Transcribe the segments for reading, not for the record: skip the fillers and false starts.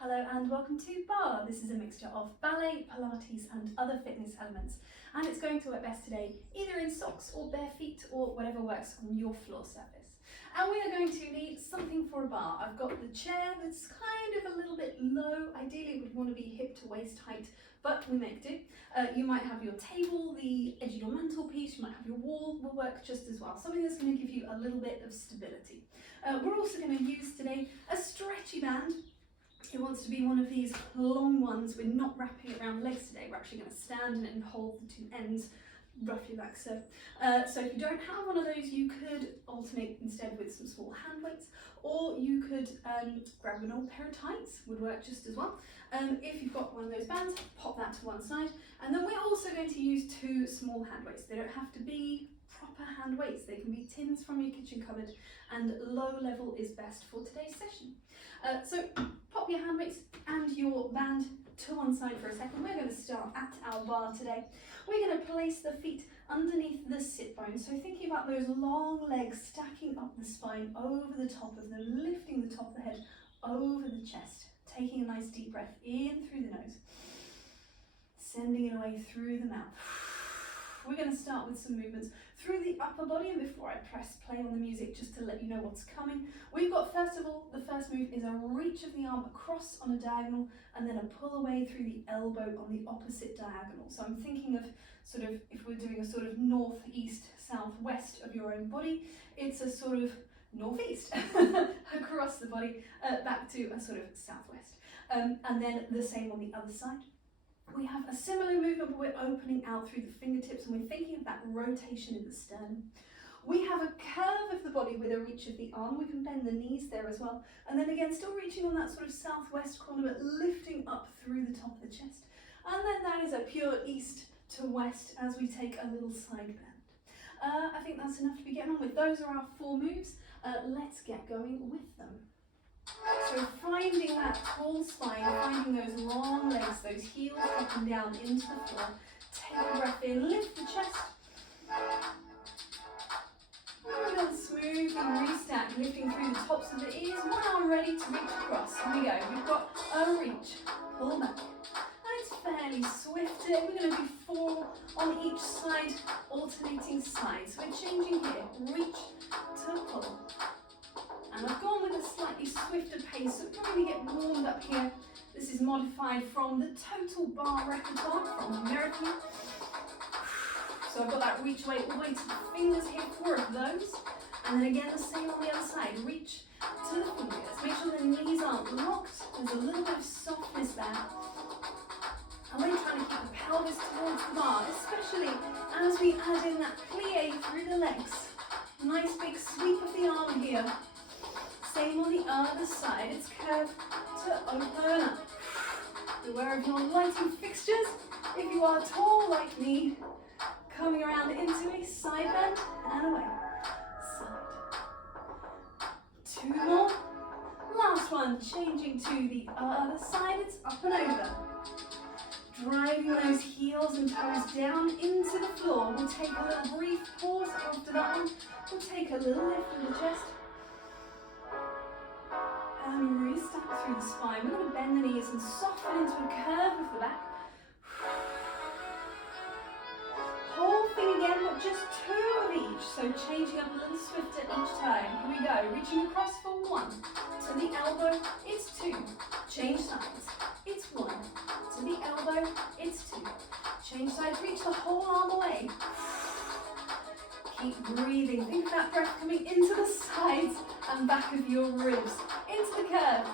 Hello and welcome to Barre. This is a mixture of ballet, Pilates and other fitness elements, and it's going to work best today either in socks or bare feet or whatever works on your floor surface. And we are going to need something for a bar. I've got the chair that's kind of a little bit low. Ideally we'd want to be hip to waist height, but we make do. You might have your table, the edge of your mantelpiece, you might have your wall, will work just as well. Something that's going to give you a little bit of stability. We're also going to use today a stretchy band. It wants to be one of these long ones. We're not wrapping it around the legs today. We're actually going to stand in it and hold the two ends roughly like so. So if you don't have one of those, you could alternate instead with some small hand weights, or you could grab an old pair of tights, would work just as well. If you've got one of those bands, pop that to one side. And then we're also going to use two small hand weights. They don't have to be proper hand weights. They can be tins from your kitchen cupboard, and low level is best for today's session. So pop your hand weights and your band to one side for a second. We're going to start at our bar today. We're going to place the feet underneath the sit bone. So thinking about those long legs stacking up the spine over the top of them, lifting the top of the head over the chest, taking a nice deep breath in through the nose, sending it away through the mouth. We're going to start with some movements through the upper body, and before I press play on the music, just to let you know what's coming, we've got, first of all, the first move is a reach of the arm across on a diagonal, and then a pull away through the elbow on the opposite diagonal. So I'm thinking of sort of, if we're doing a sort of northeast, southwest of your own body, it's a sort of northeast across the body, back to a sort of southwest. And then the same on the other side. We have a similar movement, but we're opening out through the fingertips, and we're thinking of that rotation in the sternum. We have a curve of the body with a reach of the arm. We can bend the knees there as well. And then again, still reaching on that sort of southwest corner, but lifting up through the top of the chest. And then that is a pure east to west as we take a little side bend. I think that's enough to be getting on with. Those are our four moves. Let's get going with them. So finding that tall spine, finding those long legs, those heels up and down into the floor. Take a breath in, lift the chest. And then smoothly restack, lifting through the tops of the ears. One arm ready to reach across. Here we go. We've got a reach, pull back. And it's fairly swift. We're going to do 4 on each side, alternating sides. So we're changing here. Reach to pull. And I've gone with a slightly swifter pace, so we can really get warmed up here. This is modified from the Total Barre repertoire from American. So I've got that reach weight all the way to the fingers here, 4 of those. And then again the same on the other side, reach to the fingers. Make sure the knees aren't locked, there's a little bit of softness there. I'm really trying to keep the pelvis towards the bar, especially as we add in that plie through the legs. Nice big sweep of the arm here. Same on the other side, it's curved to open up. Beware of your lighting fixtures. If you are tall like me, coming around into a side bend and away. Side. 2 more. Last one, changing to the other side, it's up and over. Driving those heels and toes down into the floor. We'll take a little brief pause after that one. We'll take a little lift of the chest. And restack through the spine. We're going to bend the knees and soften into a curve of the back. Whole thing again, but just 2 of each. So changing up a little swifter each time. Here we go. Reaching across for 1. To the elbow, it's 2. Change sides. It's 1. To the elbow, it's 2. Change sides, reach the whole arm away. Keep breathing. Think of that breath coming into the sides and back of your ribs. Into the curve.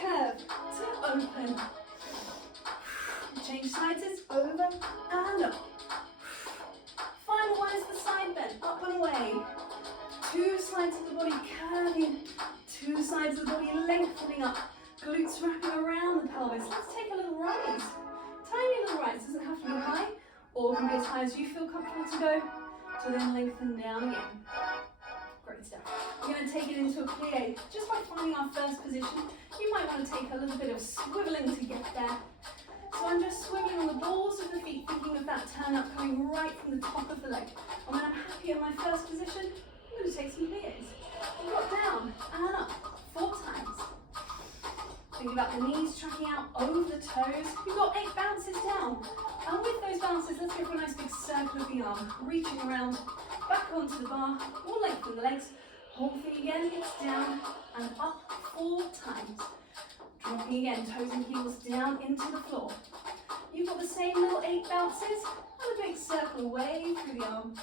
Curve to open. Change sides, it's over and up. Final one is the side bend. Up and away. 2 sides of the body curving. 2 sides of the body lengthening up. Glutes wrapping around the pelvis. Let's take a little rise. Tiny little rise. Doesn't have to be high, or can be as high as you feel comfortable to go, to then lengthen down again. Great stuff. We're going to take it into a plie. Just by finding our first position, you might want to take a little bit of swiveling to get there. So I'm just swiveling on the balls of the feet, thinking of that turn up coming right from the top of the leg. And when I'm happy in my first position, I'm going to take some plies. Drop down and up 4 times. Think about the knees tracking out over the toes. You've got 8 bounces down. And with those bounces, let's go for a nice big circle of the arm. Reaching around, back onto the bar, or lengthen the legs. Whole thing again, hips down and up 4 times. Dropping again, toes and heels down into the floor. You've got the same little 8 bounces and a big circle away through the arm.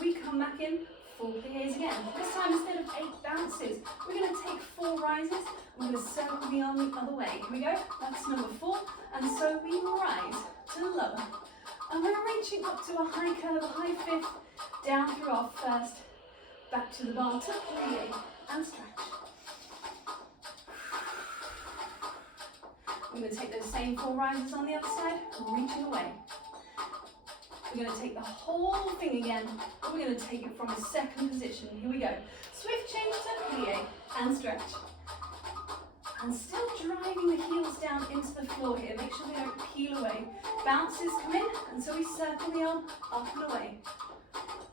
We come back in, 4 pliés again. This time instead of 8 bounces, we're going to take 4 rises. We're going to circle the arm the other way. Here we go. That's number 4. And so we rise to lower. And we're reaching up to a high curve, a high fifth, down through our first, back to the bar to plie and stretch. We're going to take those same 4 rises on the other side, reaching away. We're going to take the whole thing again, and we're going to take it from a second position. Here we go. Swift change to plie and stretch. And still driving the heels down into the floor here. Make sure they don't peel away. Bounces come in, and so we circle the arm up and away.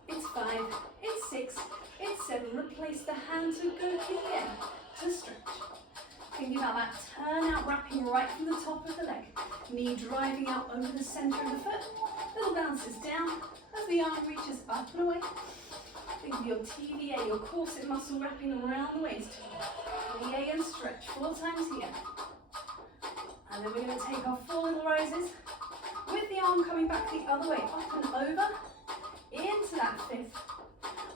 It's 5, it's 6, it's 7. Replace the hand to go plie to stretch. Thinking about that turn out wrapping right from the top of the leg. Knee driving out over the centre of the foot. Little bounces down as the arm reaches up and away. Think of your TVA, your corset muscle wrapping around the waist. Plie and stretch 4 times here. And then we're going to take our 4 little rises with the arm coming back the other way, up and over, into that 5th.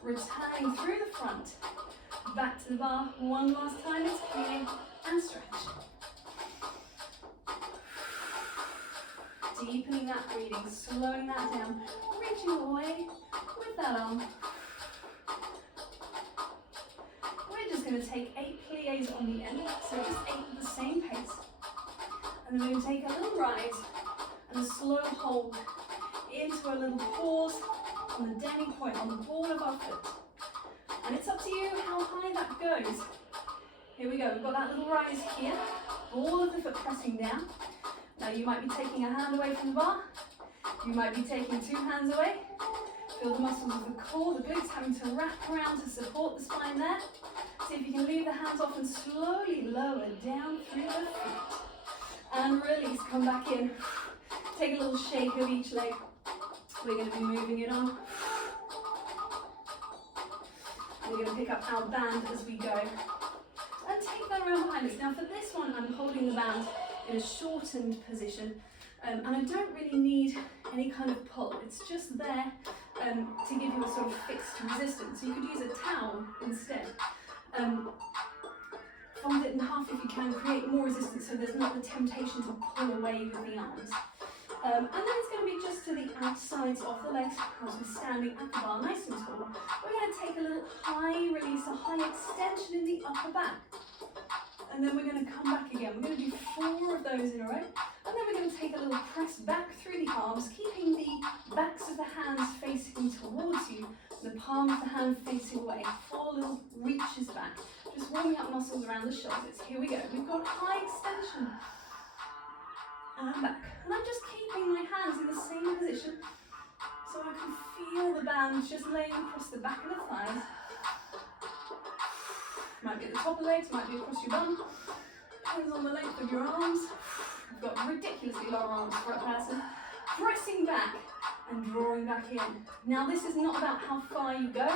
Returning through the front, back to the bar. One last time, it's plie and stretch. Deepening that breathing, slowing that down, reaching away with that arm. We're just going to take 8 pliés on the end, so just 8 at the same pace. And then we're going to take a little rise and a slow hold into a little pause on the demi point, on the ball of our foot. And it's up to you how high that goes. Here we go, we've got that little rise here, ball of the foot pressing down. Now you might be taking a hand away from the bar, you might be taking 2 hands away. Feel the muscles of the core, the glutes having to wrap around to support the spine there. See if you can leave the hands off and slowly lower down through the feet. And release, come back in. Take a little shake of each leg. We're going to be moving it on. We're going to pick up our band as we go. And take that around behind us. Now for this one, I'm holding the band in a shortened position. And I don't really need any kind of pull. It's just there to give you a sort of fixed resistance. So you could use a towel instead. Fold it in half if you can, create more resistance so there's not the temptation to pull away with the arms. And then it's going to be just to the outsides of the legs as we're standing at the bar, nice and tall. We're going to take a little high release, a high extension in the upper back. And then we're going to come back again. We're going to do 4 of those in a row. And then we're going to take a little press back through the arms, keeping the backs of the hands facing towards you, the palm of the hand facing away. 4 little reaches back. Just warming up muscles around the shoulders. Here we go. We've got high extension. And back. And I'm just keeping my hands in the same position so I can feel the band just laying across the back of the thighs. Might be at the top of the legs, might be across your bum. Depends on the length of your arms. You've got ridiculously long arms for a person. Pressing back and drawing back in. Now this is not about how far you go,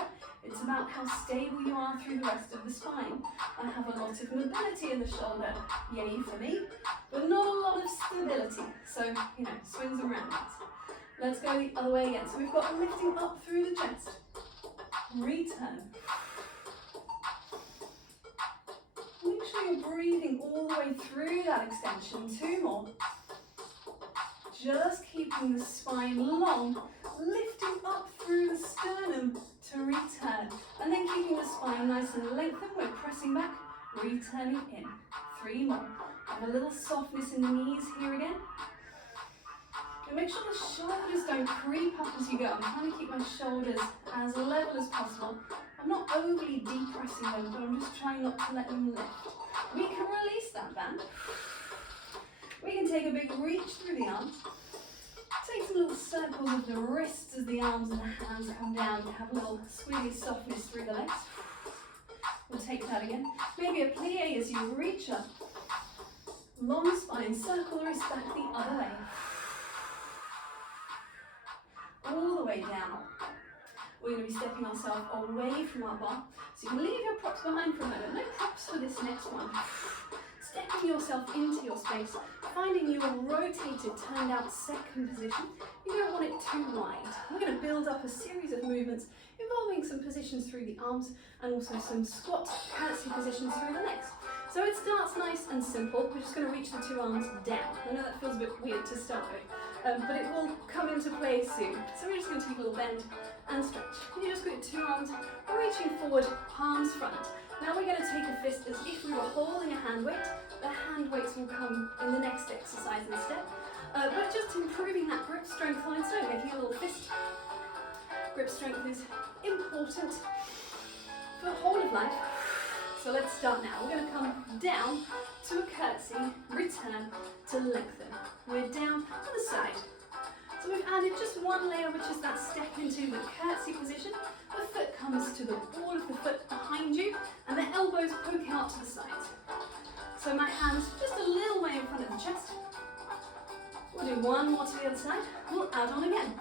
it's about how stable you are through the rest of the spine. I have a lot of mobility in the shoulder, yay for me, but not a lot of stability. So, you know, swings and roundabouts. Let's go the other way again. So we've got lifting up through the chest. Return. Make sure you're breathing all the way through that extension. 2 more. Just keeping the spine long, lifting up through the sternum to return. And then keeping the spine nice and lengthened. We're pressing back, returning in. 3 more. Have a little softness in the knees here again. And make sure the shoulders don't creep up as you go. I'm trying to keep my shoulders as level as possible. I'm not overly depressing them, but I'm just trying not to let them lift. We can release that band. We can take a big reach through the arms. Take some little circles of the wrists as the arms and the hands come down. Have a little squeeze softness through the legs. We'll take that again. maybe a plie as you reach up. Long spine, circle the wrist back the other way. All the way down. We're going to be stepping ourselves away from our bar. So you can leave your props behind for a moment. No props for this next one. Stepping yourself into your space, finding your rotated, turned out second position. You don't want it too wide. We're going to build up a series of movements involving some positions through the arms and also some squat curtsy positions through the legs. So it starts nice and simple. We're just going to reach the two arms down. I know that feels a bit weird to start with, but it will come into play soon. So we're just going to take a little bend and stretch. You just got your two arms reaching forward, palms front. Now we're going to take a fist as if we were holding a hand weight. The hand weights will come in the next exercise instead. But just improving that grip strength on its own. Making a little fist. Grip strength is important for the whole of life. So let's start now. We're going to come down to a curtsy, return to lengthen. We're down to the side. So we've added just one layer, which is that step into the curtsy position. The foot comes to the ball of the foot behind you, and the elbows poke out to the sides. So my hands just a little way in front of the chest. We'll do one more to the other side. We'll add on again.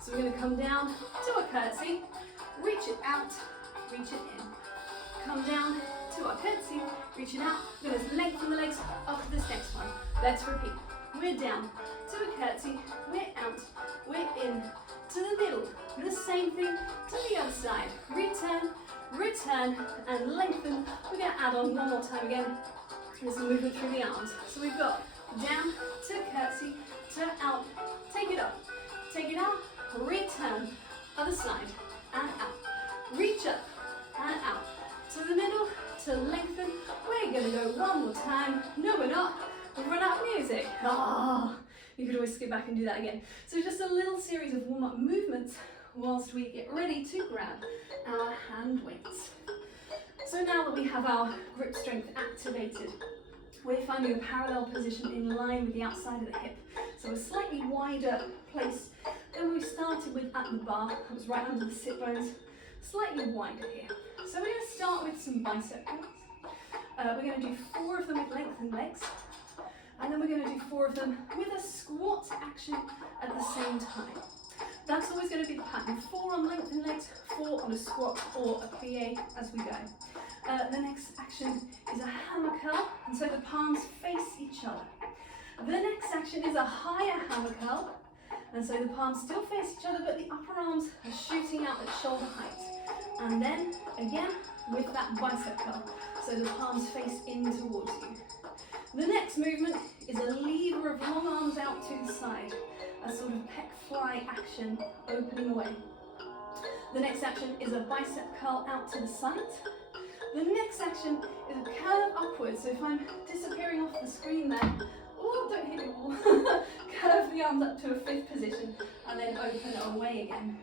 So we're going to come down to a curtsy, reach it out, reach it in. Come down to our curtsy, reach it out. We're going to lengthen the legs up to this next one. Let's repeat. We're down to a curtsy, we're out, we're in, to the middle. The same thing to the other side. Return, return, and lengthen. We're going to add on one more time again. There's a movement through the arms. So we've got down to curtsy, to out, take it up, return, other side, and out. Reach up, and out. To the middle, to lengthen. We're going to go one more time. No, we're not. We've run out of music. You could always skip back and do that again. So just a little series of warm-up movements whilst we get ready to grab our hand weights. So now that we have our grip strength activated, we're finding a parallel position in line with the outside of the hip. So a slightly wider place than we started with at the bar. It was right under the sit bones, slightly wider here. So we're going to start with some bicep curls. We're going to do 4 of them with lengthened legs. And then we're going to do 4 of them with a squat action at the same time. That's always going to be the pattern. 4 on lengthened legs, 4 on a squat or a plie as we go. The next action is a hammer curl, and so the palms face each other. The next action is a higher hammer curl, and so the palms still face each other, but the upper arms are shooting out at shoulder height. And then, again, with that bicep curl, so the palms face in towards you. The next movement is a lever of long arms out to the side, a sort of pec fly action, opening away. The next action is a bicep curl out to the side. The next action is a curve upwards, so if I'm disappearing off the screen there, oh, don't hit it all. Curve the arms up to a 5th position and then open away again.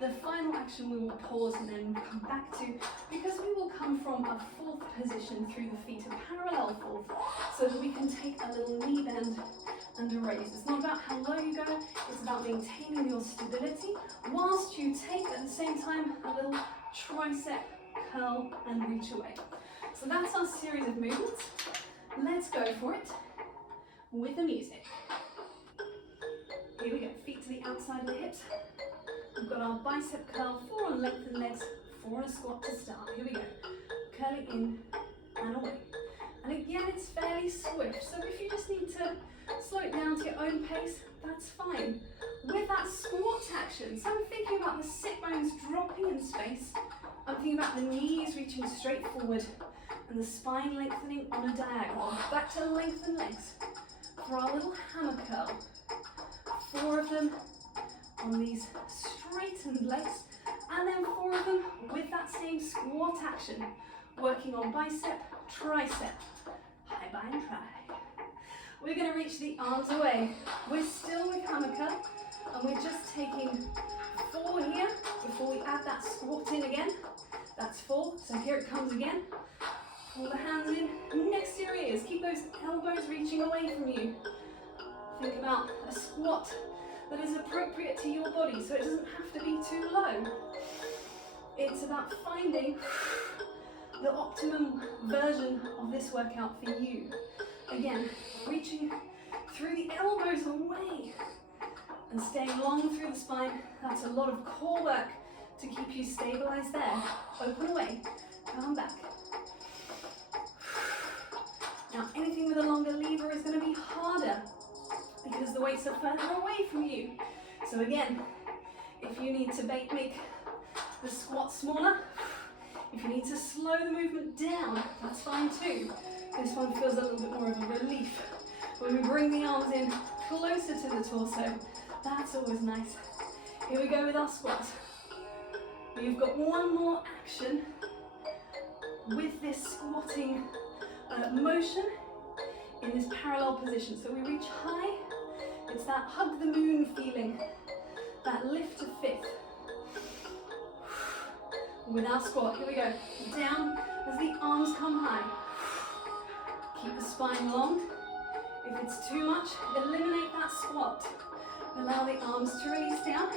The final action we will pause and then come back to, because we will come from a 4th position through the feet, a parallel 4th, so that we can take a little knee bend and a raise. It's not about how low you go, it's about maintaining your stability whilst you take at the same time a little tricep curl and reach away. So that's our series of movements. Let's go for it with the music. Here we go, feet to the outside of the hips. We've got our bicep curl, 4 on lengthened legs, 4 on a squat to start. Here we go, curling in and away. And again, it's fairly swift, so if you just need to slow it down to your own pace, that's fine. With that squat action, so I'm thinking about the sit bones dropping in space. I'm thinking about the knees reaching straight forward and the spine lengthening on a diagonal. Back to lengthened legs for our little hammer curl. 4 of them on these straightened legs, and then 4 of them with that same squat action, working on bicep, tricep, high bind try. We're going to reach the arms away. We're still with hammer curl, and we're just taking 4 here before we add that squat in again. That's 4, so here it comes again. Pull the hands in next to your ears. Keep those elbows reaching away from you. Think about a squat that is appropriate to your body, so it doesn't have to be too low. It's about finding the optimum version of this workout for you. Again, reaching through the elbows away and staying long through the spine. That's a lot of core work to keep you stabilized there. Open away, come back. Now, anything with a longer lever is going to be harder because the weights are further away from you. So again, if you need to make the squat smaller, if you need to slow the movement down, that's fine too. This one feels a little bit more of a relief. When we bring the arms in closer to the torso, that's always nice. Here we go with our squat. You've got one more action with this squatting motion in this parallel position. So we reach high, it's that hug the moon feeling, that lift to fifth. With our squat, here we go, down as the arms come high. Keep the spine long. If it's too much, eliminate that squat. Allow the arms to release down.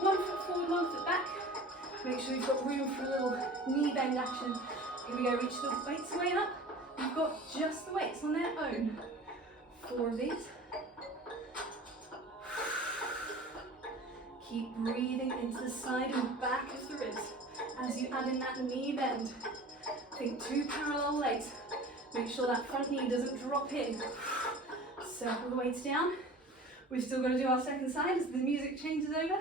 1 foot forward, 1 foot back. Make sure you've got room for a little knee bend action. Here we go, reach the weights way up. You've got just the weights on their own. 4 of these. Keep breathing into the side and back of the ribs as you add in that knee bend. Think 2 parallel legs. Make sure that front knee doesn't drop in. Circle the weights down. We've still got to do our second side as the music changes over.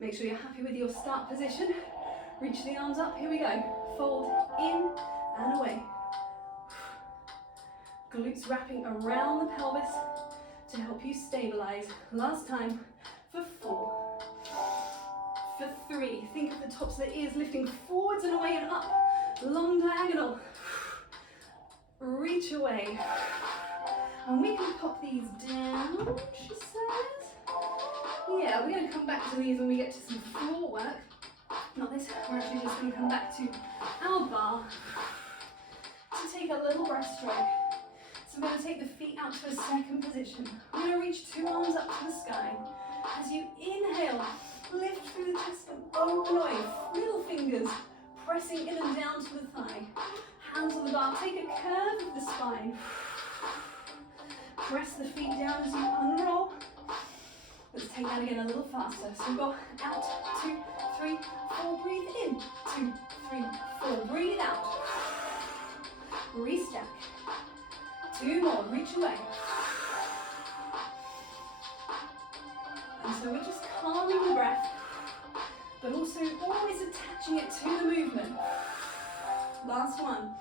Make sure you're happy with your start position. Reach the arms up, here we go. Fold in and away. Glutes wrapping around the pelvis to help you stabilize. Last time for 4. For 3, think of the tops of the ears lifting forwards and away and up. Long diagonal. Reach away. And we can pop these down, she says. Yeah, we're going to come back to these when we get to some floor work. Not this, we're actually just going to come back to our bar to take a little breaststroke. So we're going to take the feet out to a second position. We're going to reach 2 arms up to the sky. As you inhale, lift through the chest and open away. Little fingers pressing in and down to the thigh. Hands on the bar, take a curve of the spine. Press the feet down as you unroll. Let's take that again a little faster. So we've got out, 2, 3, 4, breathe in. 2, 3, 4, breathe out. Restack. 2 more, reach away. And so we're just calming the breath, but also always attaching it to the movement. Last one.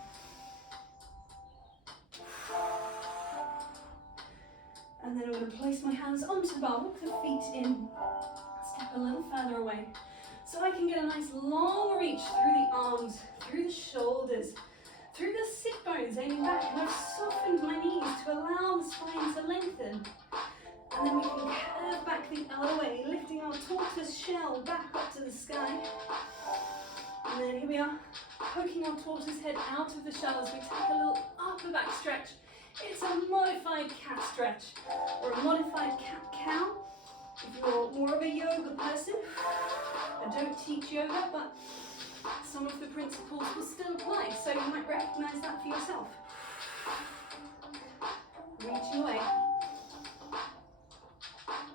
And then I'm going to place my hands onto the bar, walk the feet in, step a little further away. So I can get a nice long reach through the arms, through the shoulders, through the sit bones, aiming back. And I've softened my knees to allow the spine to lengthen. And then we can curve back the other way, lifting our tortoise shell back up to the sky. And then here we are, poking our tortoise head out of the shell as we take a little upper back stretch. It's a modified cat stretch, or a modified cat-cow. If you're more of a yoga person, I don't teach yoga, but some of the principles will still apply, so you might recognize that for yourself. Reaching away.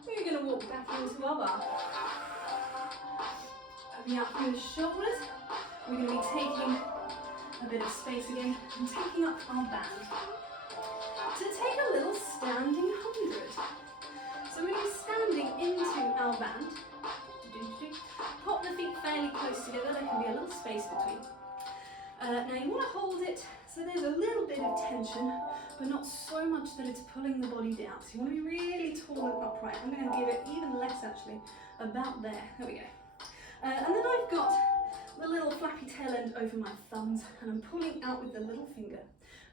We're going to walk back into our bar. Opening out through the shoulders. We're going to be taking a bit of space again and taking up our band. To take a little standing 100. So we're going to be standing into our band. Pop the feet fairly close together, there can be a little space between. Now you want to hold it so there's a little bit of tension, but not so much that it's pulling the body down. So you want to be really tall and upright. I'm going to give it even less actually, about there. There we go. And then I've got the little flappy tail end over my thumbs, and I'm pulling out with the little finger.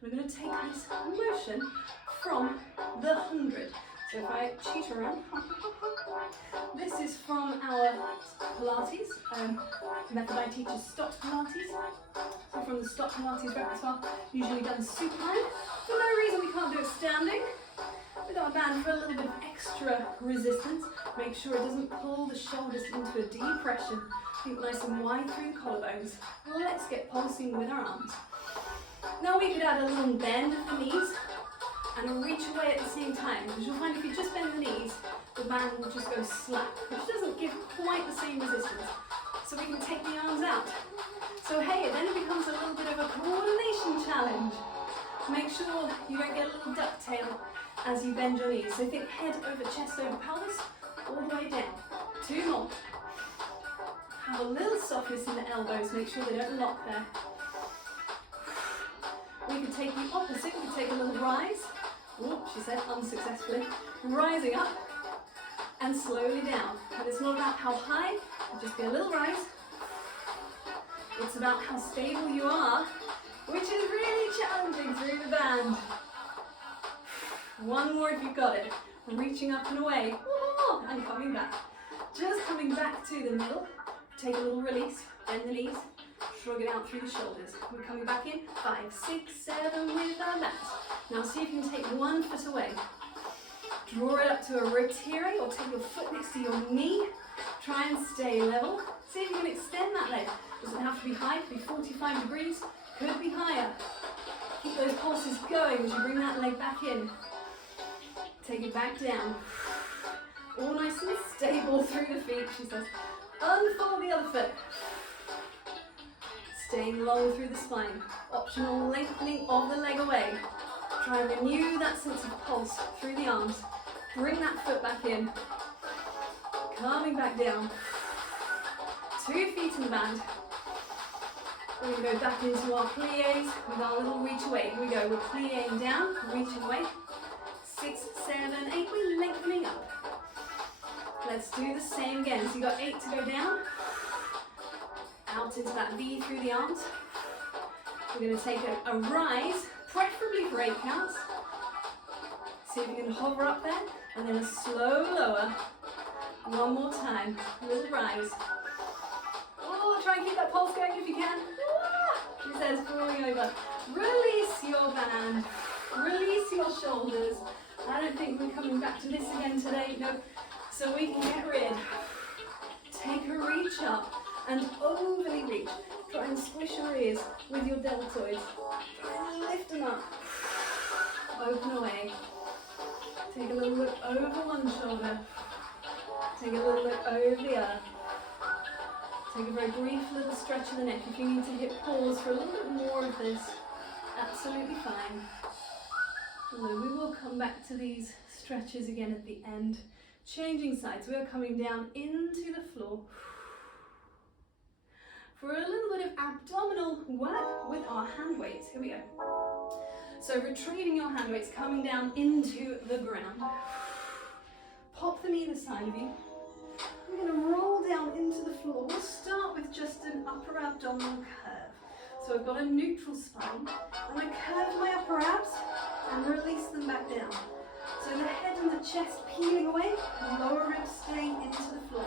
We're going to take this motion from the 100. So if I cheat around, this is from our Pilates. The method I teach is STOTT Pilates. So from the STOTT Pilates repertoire, usually done supine. For no reason we can't do it standing. With our band for a little bit of extra resistance. Make sure it doesn't pull the shoulders into a depression. Think nice and wide through the collarbones. Let's get positive. pulsing with our arms. Now we could add a little bend of the knees and a reach away at the same time, because you'll find if you just bend the knees, the band will just go slack, which doesn't give quite the same resistance. So we can take the arms out. So hey, then it becomes a little bit of a coordination challenge. Make sure you don't get a little ducktail as you bend your knees. So think head over chest over pelvis, all the way down. 2 more. Have a little softness in the elbows, make sure they don't lock there. We could take the opposite, we could take a little rise. Oh, she said unsuccessfully. Rising up and slowly down. And it's not about how high, it'll just be a little rise. It's about how stable you are, which is really challenging through the band. 1 more if you've got it. Reaching up and away. Oh, and coming back. Just coming back to the middle. Take a little release, bend the knees, shrug it out through the shoulders. We're coming back in, 5, 6, 7 with our backs. Now see if you can take 1 foot away. Draw it up to a rotary or take your foot next to your knee. Try and stay level. See if you can extend that leg. Doesn't have to be high, it could be 45 degrees, could be higher. Keep those pulses going as you bring that leg back in. Take it back down. All nice and stable through the feet, she says. Unfold the other foot. Staying long through the spine. Optional lengthening of the leg away. Try and renew that sense of pulse through the arms. Bring that foot back in. Coming back down. 2 feet in the band. We're going to go back into our pliés with our little reach away. Here we go. We're pliéing down, reaching away. 6, 7, 8. We're lengthening up. Let's do the same again. So you've got 8 to go down. Out into that V through the arms. We're going to take a rise, preferably for 8 counts. See if you can hover up there, and then a slow lower. 1 more time. Little rise. Oh, try and keep that pulse going if you can. She says, falling over. Release your band. Release your shoulders. I don't think we're coming back to this again today. No. So we can get rid. Take a reach up and overly reach. Try and squish your ears with your deltoids. Try and lift them up. Open away. Take a little look over one shoulder. Take a little look over the other. Take a very brief little stretch of the neck. If you need to hit pause for a little bit more of this, absolutely fine. And then we will come back to these stretches again at the end. Changing sides, we are coming down into the floor for a little bit of abdominal work with our hand weights. Here we go. So retrieving your hand weights, coming down into the ground. Pop them either side of you. We're going to roll down into the floor. We'll start with just an upper abdominal curve. So I've got a neutral spine. I'm going to curve my upper abs and release them back down. So the head and the chest peeling away, and lower ribs staying into the floor.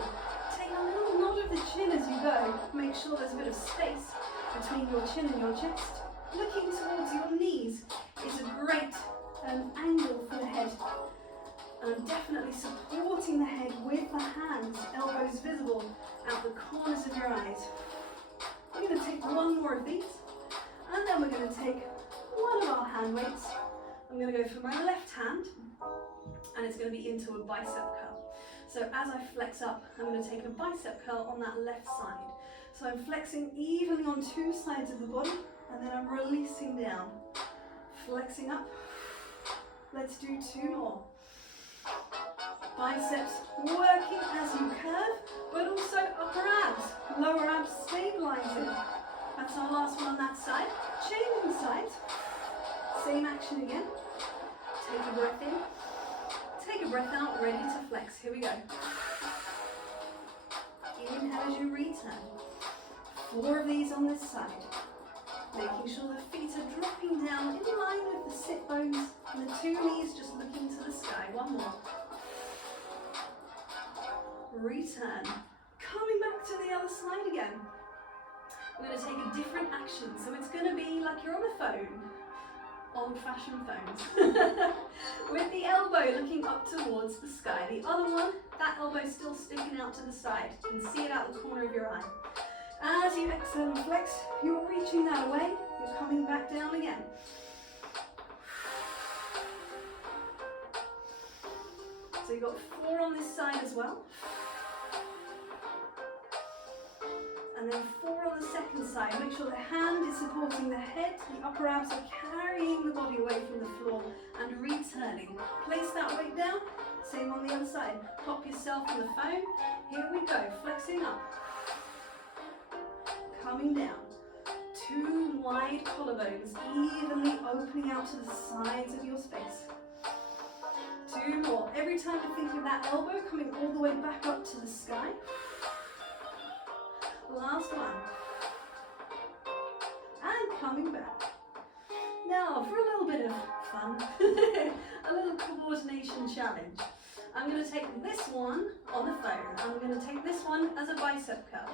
Take a little nod of the chin as you go. Make sure there's a bit of space between your chin and your chest. Looking towards your knees is a great angle for the head. And I'm definitely supporting the head with the hands, elbows visible out the corners of your eyes. We're going to take 1 more of these, and then we're going to take 1 of our hand weights. I'm going to go for my left hand, and it's going to be into a bicep curl. So as I flex up, I'm going to take a bicep curl on that left side. So I'm flexing evenly on 2 sides of the body, and then I'm releasing down. Flexing up. Let's do 2 more. Biceps working as you curve, but also upper abs, lower abs stabilizing. That's our last one on that side. Changing sides. Same action again. Take a breath in. Take a breath out, ready to flex. Here we go. Inhale as you return. 4 of these on this side. Making sure the feet are dropping down in line with the sit bones and the 2 knees just looking to the sky. 1 more. Return. Coming back to the other side again. I'm going to take a different action. So it's going to be like you're on the phone. Old-fashioned phones. With the elbow looking up towards the sky. The other one, that elbow still sticking out to the side. You can see it out the corner of your eye. As you exhale and flex, you're reaching that away, you're coming back down again. So you've got 4 on this side as well. And then 4 on the second side. Make sure the hand is supporting the head, the upper abs are carrying the body away from the floor and returning. Place that weight down, same on the other side. Pop yourself on the foam. Here we go, flexing up. Coming down. 2 wide collarbones, evenly opening out to the sides of your space. 2 more. Every time you're thinking of that elbow, coming all the way back up to the sky. Last one. And coming back. Now, for a little bit of fun, a little coordination challenge. I'm going to take this one on the phone. I'm going to take this one as a bicep curl.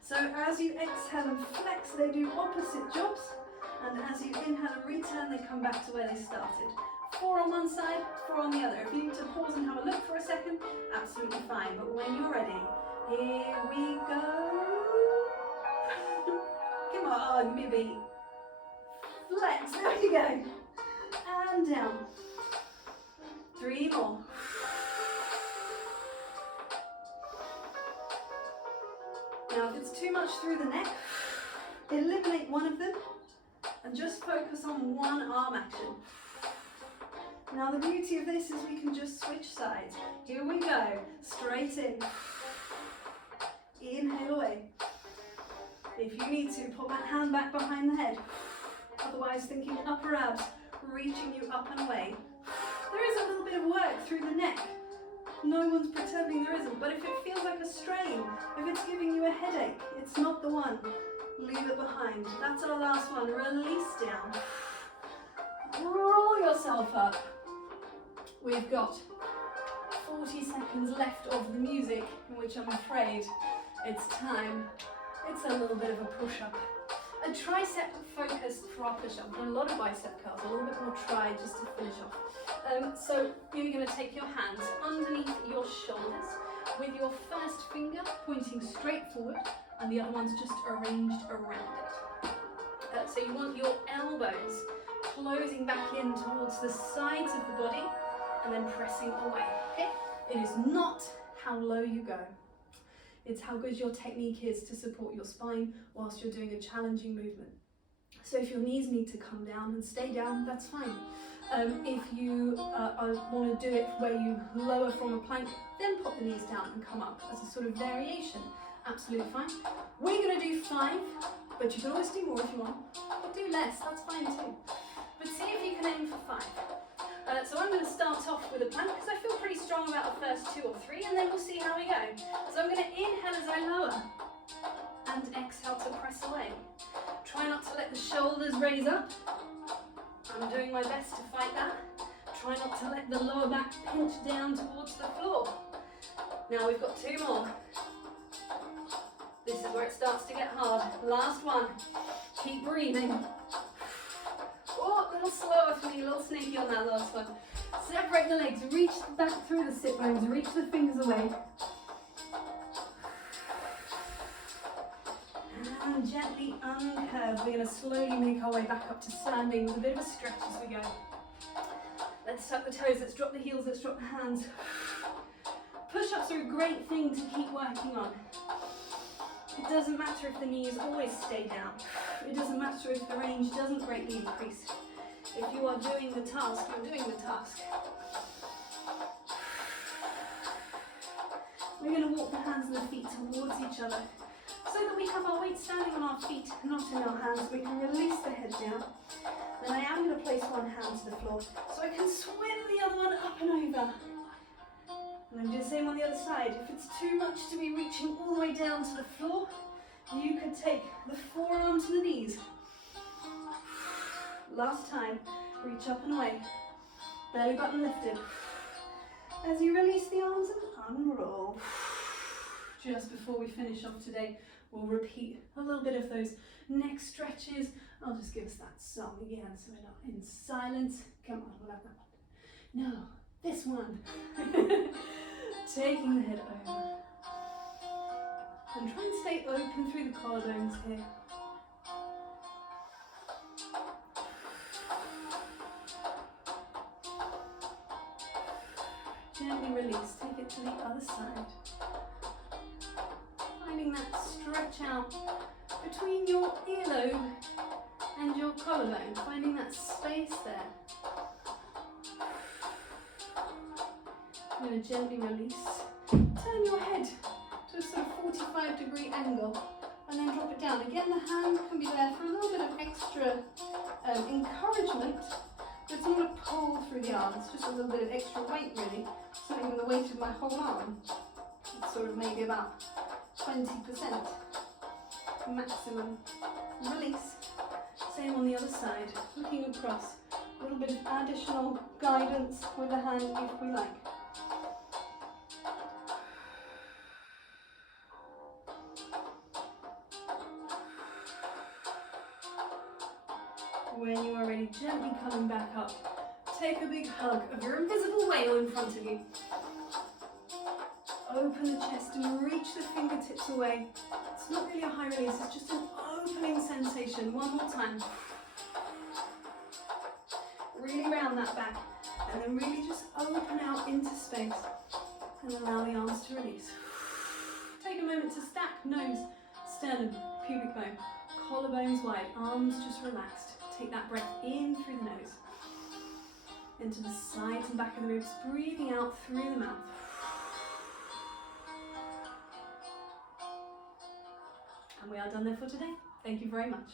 So as you exhale and flex, they do opposite jobs. And as you inhale and return, they come back to where they started. 4 on one side, 4 on the other. If you need to pause and have a look for a second, absolutely fine. But when you're ready, here we go. Come on, maybe. Flex, there you go. And down. 3 more. Now if it's too much through the neck, eliminate one of them and just focus on one arm action. Now the beauty of this is we can just switch sides. Here we go, straight in. Inhale away. If you need to, put that hand back behind the head. Otherwise thinking upper abs, reaching you up and away. There is a little bit of work through the neck. No one's pretending there isn't, but if it feels like a strain, if it's giving you a headache, it's not the one. Leave it behind. That's our last one. Release down. Roll yourself up. We've got 40 seconds left of the music, in which I'm afraid it's time. It's a little bit of a push-up. A tricep focused for our push-up. We've done a lot of bicep curls, a little bit more tri just to finish off. So you're going to take your hands underneath your shoulders with your first finger pointing straight forward and the other one's just arranged around it. So you want your elbows closing back in towards the sides of the body and then pressing away. Okay? It is not how low you go. It's how good your technique is to support your spine whilst you're doing a challenging movement. So if your knees need to come down and stay down, that's fine. If you want to do it where you lower from a plank, then pop the knees down and come up as a sort of variation. Absolutely fine. We're going to do 5, but you can always do more if you want. Or do less, that's fine too. But see if you can aim for 5. So I'm going to start off with a plank because I feel pretty strong about the first 2 or 3 and then we'll see how we go. So I'm going to inhale as I lower and exhale to press away. Try not to let the shoulders raise up. I'm doing my best to fight that. Try not to let the lower back pinch down towards the floor. Now we've got 2 more. This is where it starts to get hard. Last one. Keep breathing. Oh, a little slower for me, a little snaky on that last one. Separate the legs, reach back through the sit bones, reach the fingers away. And gently uncurve. We're going to slowly make our way back up to standing with a bit of a stretch as we go. Let's tuck the toes, let's drop the heels, let's drop the hands. Push-ups are a great thing to keep working on. It doesn't matter if the knees always stay down. It doesn't matter if the range doesn't greatly increase. If you are doing the task, you're doing the task. We're going to walk the hands and the feet towards each other so that we have our weight standing on our feet, not in our hands. We can release the head down. Then I am going to place one hand to the floor so I can swim the other one up and over. And I'm doing the same on the other side. If it's too much to be reaching all the way down to the floor, you could take the forearm to the knees. Last time, reach up and away. Belly button lifted. As you release the arms and unroll. Just before we finish off today, we'll repeat a little bit of those neck stretches. I'll just give us that song again so we're not in silence. Come on, we'll have that one. Now, this one. Taking the head over. And try and stay open through the collarbones here. Gently release, take it to the other side. Finding that stretch out between your earlobe and your collarbone, finding that space there. I'm going to gently release. Turn your head to a sort of 45-degree angle and then drop it down. Again, the hand can be there for a little bit of extra encouragement, but it's not a pull through the arm, it's just a little bit of extra weight really. It's not even the weight of my whole arm. It's sort of maybe about 20% maximum. Release. Same on the other side, looking across. A little bit of additional guidance with the hand if we like. When you are ready, gently coming back up. Take a big hug of your invisible whale in front of you. Open the chest and reach the fingertips away. It's not really a high release, it's just an opening sensation. One more time. Really round that back and then really just open out into space and allow the arms to release. Take a moment to stack nose, sternum, pubic bone, collarbones wide, arms just relaxed. Take that breath in through the nose, into the sides and back of the ribs, breathing out through the mouth. And we are done there for today. Thank you very much.